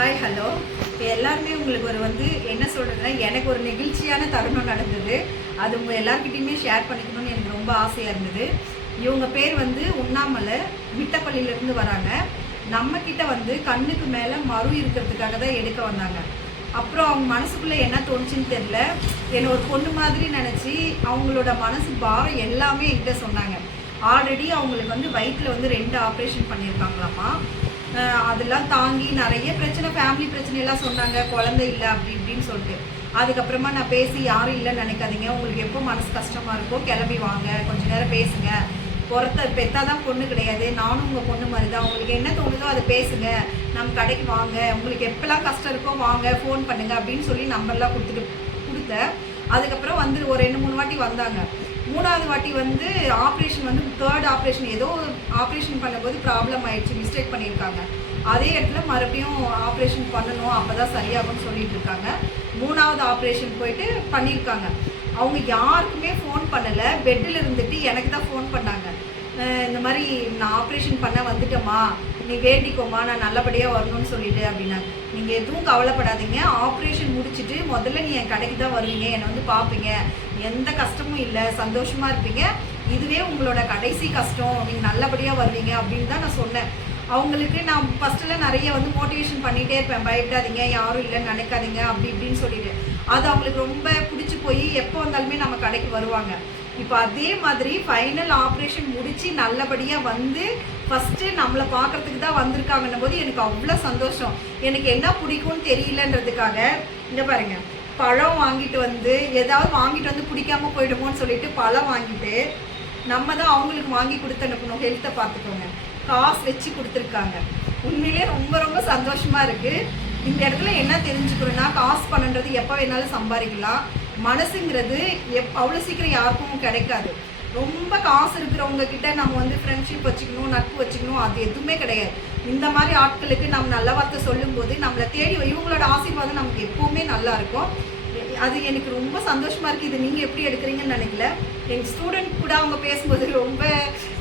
Hi hello. இப்போ எல்லாருமே உங்களுக்கு என்ன சொல்கிறதுனா, எனக்கு ஒரு நெகிழ்ச்சியான தருணம் நடந்தது. அது உங்கள் எல்லாருக்கிட்டையுமே ஷேர் பண்ணிக்கணும்னு எனக்கு ரொம்ப ஆசையாக இருந்தது. இவங்க பேர் உண்ணாமலை, மிட்டப்பள்ளியிலேருந்து வராங்க. நம்மக்கிட்ட கண்ணுக்கு மேலே மறு இருக்கிறதுக்காக தான் எடுக்க வந்தாங்க. அப்புறம் அவங்க மனசுக்குள்ளே என்ன தோணுச்சுன்னு தெரில, என்னை ஒரு பொண்ணு மாதிரி நினச்சி அவங்களோட மனசு பாரம் எல்லாமே என்கிட்ட சொன்னாங்க. ஆல்ரெடி அவங்களுக்கு வயிற்றில் 2 ஆப்ரேஷன் பண்ணியிருக்காங்களாமா. அதெல்லாம் தாங்கி நிறைய பிரச்சனை, ஃபேமிலி பிரச்சனையெல்லாம் சொன்னாங்க, குழந்தை இல்லை அப்படி இப்படின்னு சொல்லிட்டு. அதுக்கப்புறமா நான் பேசி, யாரும் இல்லைன்னு நினைக்காதீங்க, உங்களுக்கு எப்போ மனசு கஷ்டமாக இருக்கோ கிளம்பி வாங்க, கொஞ்சம் நேரம் பேசுங்க, பெத்தாதான் பொண்ணு கிடையாது, நானும் உங்கள் பொண்ணு மாதிரி தான், உங்களுக்கு என்ன தோணுதோ அதை பேசுங்க, நம்ம கடைக்கு வாங்க, உங்களுக்கு எப்போல்லாம் கஷ்டம் இருக்கோ வாங்க, ஃபோன் பண்ணுங்க அப்படின்னு சொல்லி நம்பர்லாம் கொடுத்தேன். அதுக்கப்புறம் ஒரு 2-3 வாட்டி வந்தாங்க. 3வது வாட்டி ஆப்ரேஷன் 3rd ஆப்ரேஷன் ஏதோ ஆப்ரேஷன் பண்ணும்போது ப்ராப்ளம் ஆயிடுச்சு, மிஸ்டேக் பண்ணியிருக்காங்க. அதே இடத்துல மறுபடியும் ஆப்ரேஷன் பண்ணணும், அப்போ தான் சரியாகும்னு சொல்லிட்டு இருக்காங்க. 3வது ஆப்ரேஷன் போயிட்டு பண்ணியிருக்காங்க. அவங்க யாருக்குமே ஃபோன் பண்ணலை, பெட்டில் இருந்துட்டு எனக்கு தான் ஃபோன் பண்ணாங்க. இந்த மாதிரி நான் ஆப்ரேஷன் பண்ண வந்துட்டேம்மா, நீ வேண்டிக்கோமா, நான் நல்லபடியாக வரணும்னு சொல்லிட்டு அப்படின்னாங்க. நீங்கள் எதுவும் கவலைப்படாதீங்க, ஆப்ரேஷன் முடிச்சுட்டு முதல்ல நீ என் கடைக்கு தான் வருவீங்க, என்னை பார்ப்பீங்க, எந்த கஷ்டமும் இல்லை, சந்தோஷமாக இருப்பீங்க, இதுவே உங்களோட கடைசி கஷ்டம், நீங்கள் நல்லபடியாக வருவீங்க அப்படின்னு தான் நான் சொன்னேன். அவங்களுக்கு நான் ஃபஸ்ட்டில் நிறைய மோட்டிவேஷன் பண்ணிகிட்டே இருப்பேன், பயப்படாதீங்க, யாரும் இல்லைன்னு நினைக்காதீங்க அப்படி இப்படின்னு சொல்லிட்டு. அது அவங்களுக்கு ரொம்ப பிடிச்சி போய் எப்போ வந்தாலுமே நம்ம கடைக்கு வருவாங்க. இப்போ அதே மாதிரி ஃபைனல் ஆப்ரேஷன் முடித்து நல்லபடியாக ஃபஸ்ட்டு நம்மளை பார்க்குறதுக்கு தான் வந்திருக்காங்கன்னும் போது எனக்கு அவ்வளோ சந்தோஷம். எனக்கு என்ன பிடிக்கும்னு தெரியலன்றதுக்காக இங்கே பாருங்கள், பழம் வாங்கிட்டு ஏதாவது வாங்கிட்டு பிடிக்காமல் போயிடுமோன்னு சொல்லிட்டு பழம் வாங்கிட்டு நம்ம தான் அவங்களுக்கு வாங்கி கொடுத்து அனுப்பணும், ஹெல்த்தை பார்த்துக்கோங்க, காசு வச்சு கொடுத்துருக்காங்க. உண்மையிலே ரொம்ப ரொம்ப சந்தோஷமாக இருக்குது. இந்த இடத்துல என்ன தெரிஞ்சுக்கணும்னா, காசு பண்ணுறது எப்போ வேணாலும் சம்பாதிக்கலாம், மனசுங்கிறது அவ்வளோ சீக்கிரம் யாருக்கும் கிடைக்காது. ரொம்ப காசு இருக்கிறவங்க கிட்ட நம்ம ஃப்ரெண்ட்ஷிப் வச்சுக்கணும், நட்பு வச்சுக்கணும், அது எதுவுமே கிடையாது. இந்த மாதிரி ஆட்களுக்கு நம்ம நல்ல வார்த்தை சொல்லும்போது நம்மளை தேடி இவங்களோட ஆசீர்வாதம் நமக்கு எப்போவுமே நல்லா இருக்கும். அது எனக்கு ரொம்ப சந்தோஷமாக இருக்குது. இது நீங்கள் எப்படி எடுக்கிறீங்கன்னு நினைக்கல. எங்கள் ஸ்டூடெண்ட் கூட அவங்க பேசும்போது ரொம்ப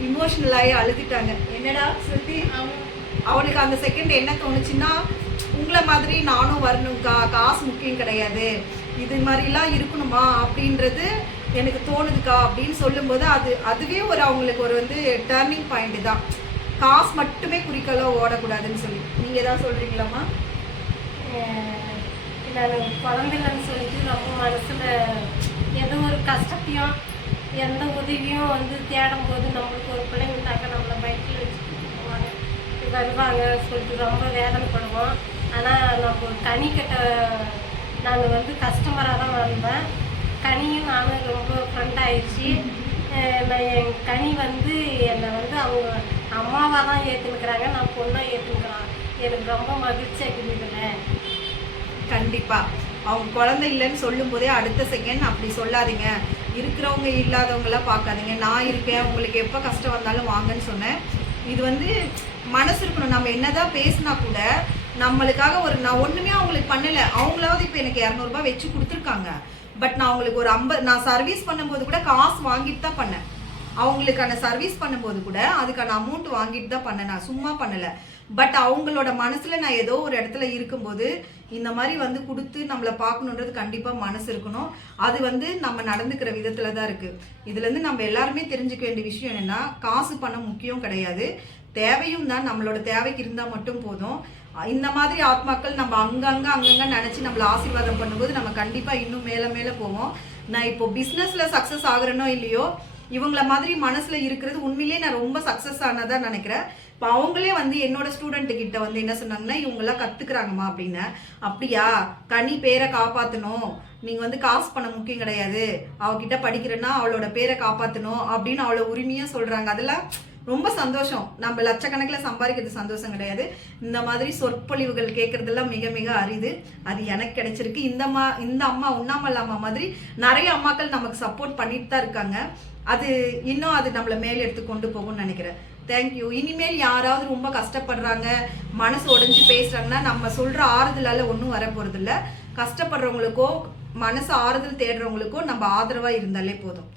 இமோஷ்னலாகி அழுதுட்டாங்க. என்னடா ஸ்ருதி, அவனுக்கு அந்த செகண்ட் என்ன தோணுச்சுன்னா, உங்களை மாதிரி நானும் வரணும்க்கா, காசு முக்கியம் கிடையாது, இது மாதிரிலாம் இருக்கணுமா அப்படின்றது எனக்கு தோணுதுக்கா அப்படின்னு சொல்லும்போது அதுவே அவங்களுக்கு டேர்னிங் பாயிண்ட் தான். காசு மட்டுமே குறிக்கோளாக ஓடக்கூடாதுன்னு சொல்லி. நீங்கள் எதாவது சொல்கிறீங்களாம்மா? நான் குழந்தைலன்னு சொல்லிட்டு ரொம்ப மனசில் எந்த ஒரு கஷ்டத்தையும் எந்த உதவியும் தேடும் போது நம்மளுக்கு ஒரு பிள்ளைங்கனாக்க நம்மளை பைக்கில் வச்சுட்டு போவாங்க, வருவாங்க சொல்லிட்டு ரொம்ப வேதனைப்படுவோம். ஆனால் நம்ம கனிக்கிட்ட நான் கஸ்டமராக தான் வந்தேன். கனியும் நானும் ரொம்ப ஃப்ரெண்ட் ஆயிடுச்சு. நான் என் கனி என்னை அவங்க அம்மாவாக தான் ஏற்றுனுக்கிறாங்க, நான் பொண்ணாக ஏற்றுனுக்கிறான். எனக்கு ரொம்ப மகிழ்ச்சியாக இருக்குதுல்ல. கண்டிப்பாக அவங்க குழந்தை இல்லைன்னு சொல்லும் போதே அடுத்த செகண்ட் அப்படி சொல்லாதீங்க, இருக்கிறவங்க இல்லாதவங்களாம் பார்க்காதீங்க, நான் இருக்கேன், உங்களுக்கு எப்போ கஷ்டம் வந்தாலும் வாங்கன்னு சொன்னேன். இது மனசு இருக்கணும். நம்ம என்னதான் பேசினா கூட நம்மளுக்காக நான் ஒன்றுமே அவங்களுக்கு பண்ணலை, அவங்களாவது இப்போ எனக்கு 200 ரூபாய் வச்சு கொடுத்துருக்காங்க. பட் நான் அவங்களுக்கு ஒரு 50, நான் சர்வீஸ் பண்ணும்போது கூட காசு வாங்கிட்டு தான் பண்ணேன். அவங்களுக்கான சர்வீஸ் பண்ணும்போது கூட அதுக்கான அமௌண்ட் வாங்கிட்டு தான் பண்ணேன், நான் சும்மா பண்ணலை. பட் அவங்களோட மனசில் நான் ஏதோ ஒரு இடத்துல இருக்கும்போது இந்த மாதிரி கொடுத்து நம்மளை பார்க்கணுன்றது கண்டிப்பாக மனசு இருக்கணும். அது நம்ம நடந்துக்கிற விதத்தில் தான் இருக்குது. இதுலேருந்து நம்ம எல்லாருமே தெரிஞ்சுக்க வேண்டிய விஷயம் என்னென்னா, காசு பணம் முக்கியம் கிடையாது, தேவையும் தான். நம்மளோட தேவைக்கு இருந்தால் மட்டும் போதும். இந்த மாதிரி ஆத்மாக்கள் நம்ம அங்கங்கே நினச்சி நம்மளை ஆசீர்வாதம் பண்ணும்போது நம்ம கண்டிப்பாக இன்னும் மேலே மேலே போவோம். நான் இப்போ பிஸ்னஸில் சக்ஸஸ் ஆகுறேனோ இல்லையோ, இவங்கள மாதிரி மனசில் இருக்கிறது உண்மையிலேயே நான் ரொம்ப சக்ஸஸ் ஆனதான் நினைக்கிறேன். இப்போ அவங்களே என்னோட ஸ்டூடெண்ட்டுக்கிட்ட என்ன சொன்னாங்கன்னா, இவங்கெல்லாம் கற்றுக்குறாங்கம்மா அப்படின்னு. அப்படியா, கனி பேரை காப்பாற்றணும், நீங்கள் காசு பண்ண முக்கியம் கிடையாது, அவகிட்ட படிக்கிறேன்னா அவளோட பேரை காப்பாற்றணும் அப்படின்னு அவ்வளோ உரிமையாக சொல்கிறாங்க. அதெல்லாம் ரொம்ப சந்தோஷம். நம்ம லட்சக்கணக்கில் சம்பாதிக்கிறது சந்தோஷம் கிடையாது, இந்த மாதிரி சொற்பொழிவுகள் கேட்குறதெல்லாம் மிக மிக அரிது. அது எனக்கு கிடைச்சிருக்கு. இந்த அம்மா உண்ணாமலை அம்மா மாதிரி நிறைய அம்மாக்கள் நமக்கு சப்போர்ட் பண்ணிட்டு தான் இருக்காங்க. அது நம்மளை மேலே எடுத்து கொண்டு போகும்னு நினைக்கிறேன். தேங்க்யூ. இனிமேல் யாராவது ரொம்ப கஷ்டப்படுறாங்க, மனசு உடைஞ்சு பேசுகிறாங்கன்னா, நம்ம சொல்கிற ஆறுதலால் ஒன்றும் வர போகிறதில்ல. கஷ்டப்படுறவங்களுக்கோ மனசு ஆறுதல் தேடுறவங்களுக்கோ நம்ம ஆதரவாக இருந்தாலே போதும்.